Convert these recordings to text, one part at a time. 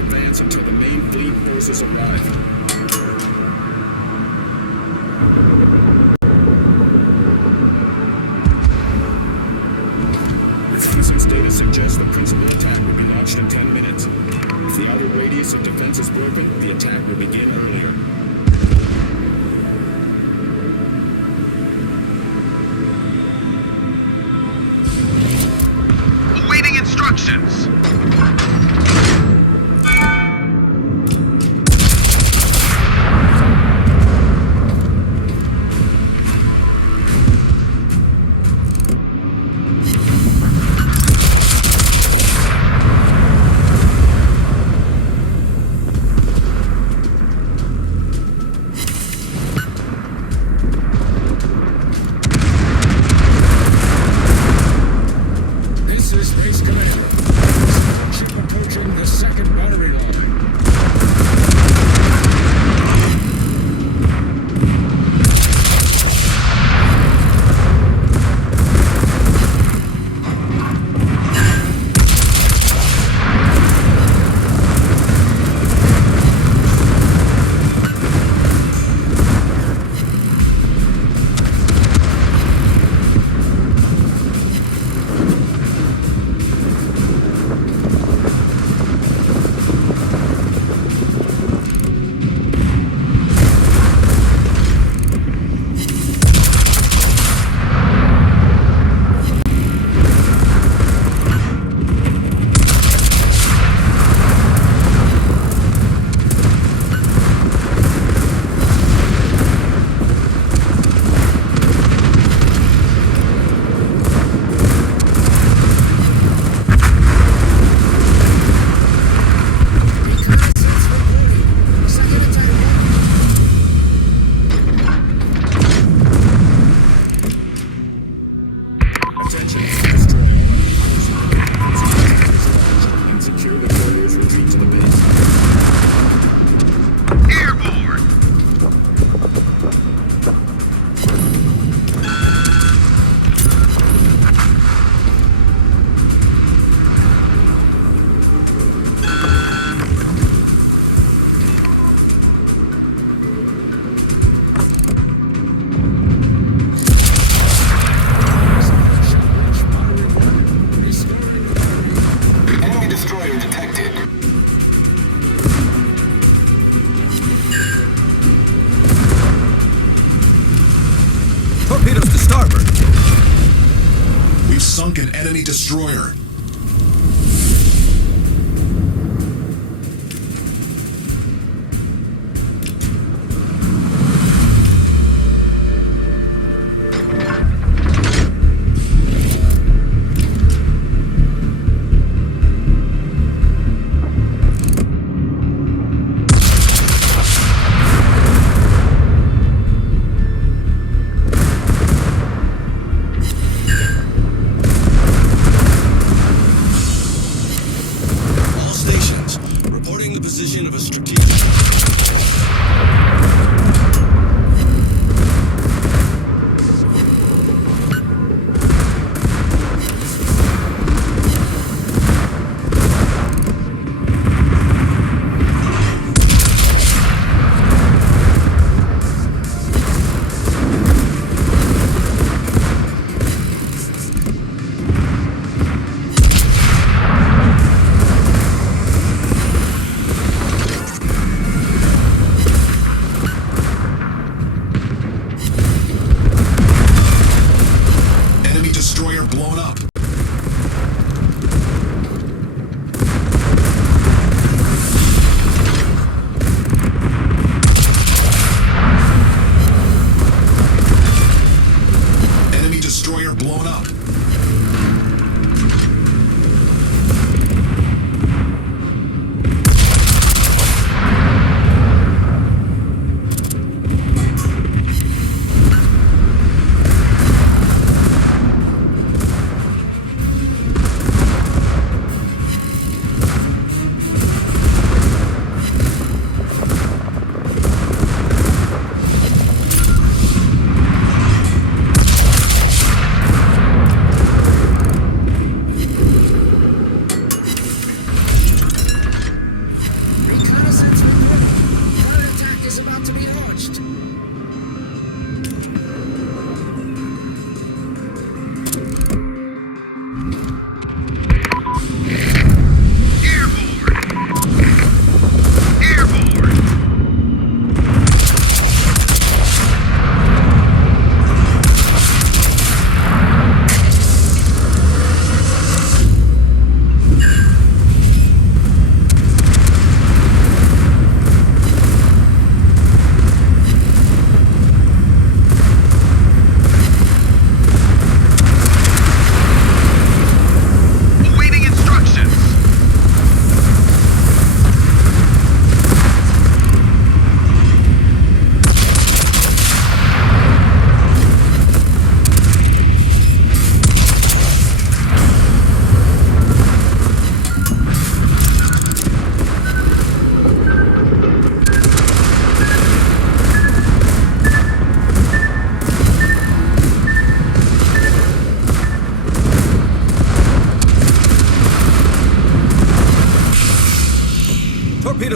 advance until the main fleet forces arrive. Reconnaissance data suggests the principal attack will be launched in 10 minutes. If the outer radius of defense is broken, the attack will begin earlier. Awaiting instructions. This is Base Commander. Ship approaching the second battery line. Attention, destroy all enemy forces. And secure the warriors' retreat to the base. Airborne. Enemy destroyer detected. Torpedoes to starboard. We've sunk an enemy destroyer. All stations, reporting the position of a strategic...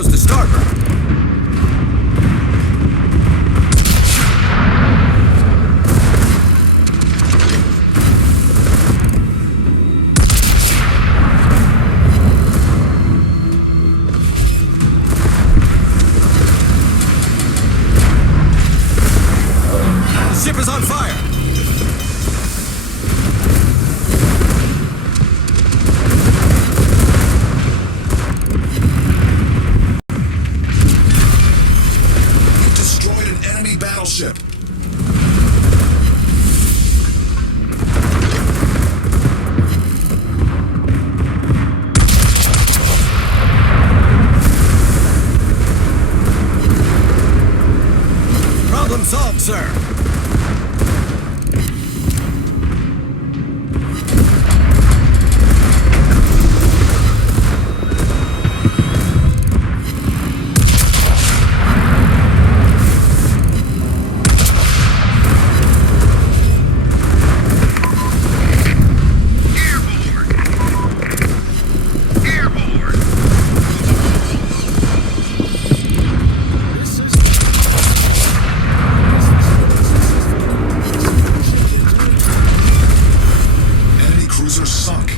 Torpedoes to starboard. Ship is on fire! You've destroyed an enemy battleship. Problem solved, sir. Airborne! Enemy cruiser sunk.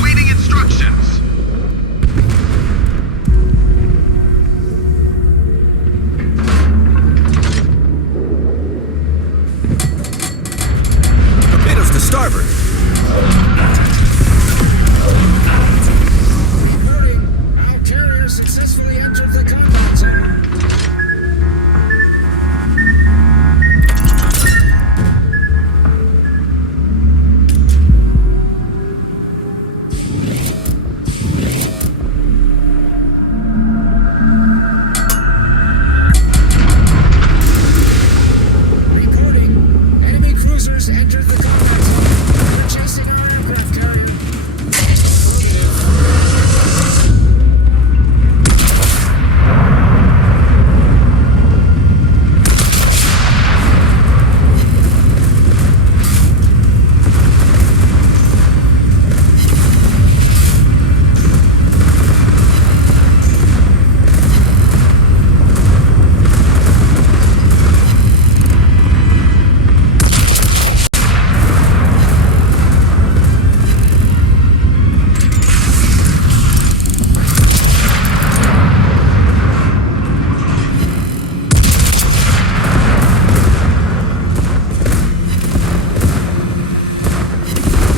Awaiting instructions. Torpedoes to starboard. Reporting. Our carrier successfully entered the combat zone. Reporting. Enemy cruisers entered the combat zone. We're chasing our aircraft carrier.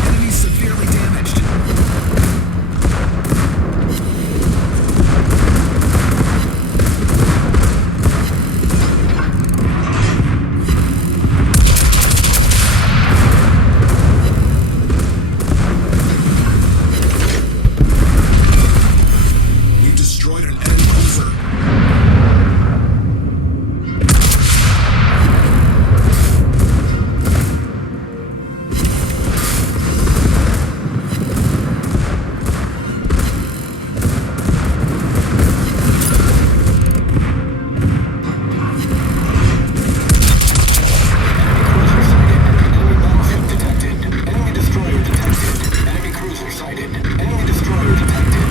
Enemy severely damaged. We've destroyed an enemy cruiser. Enemy battleship detected. Enemy destroyer detected. Enemy cruiser sighted. Enemy destroyer detected.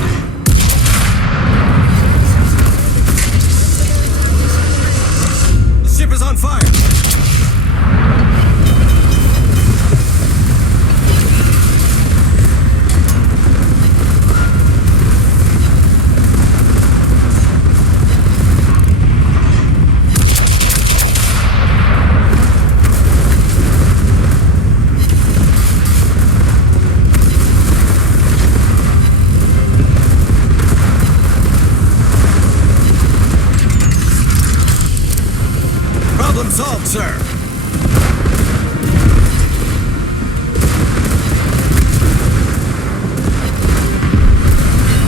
The ship is on fire. Problem solved, sir.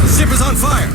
The ship is on fire.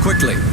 quickly.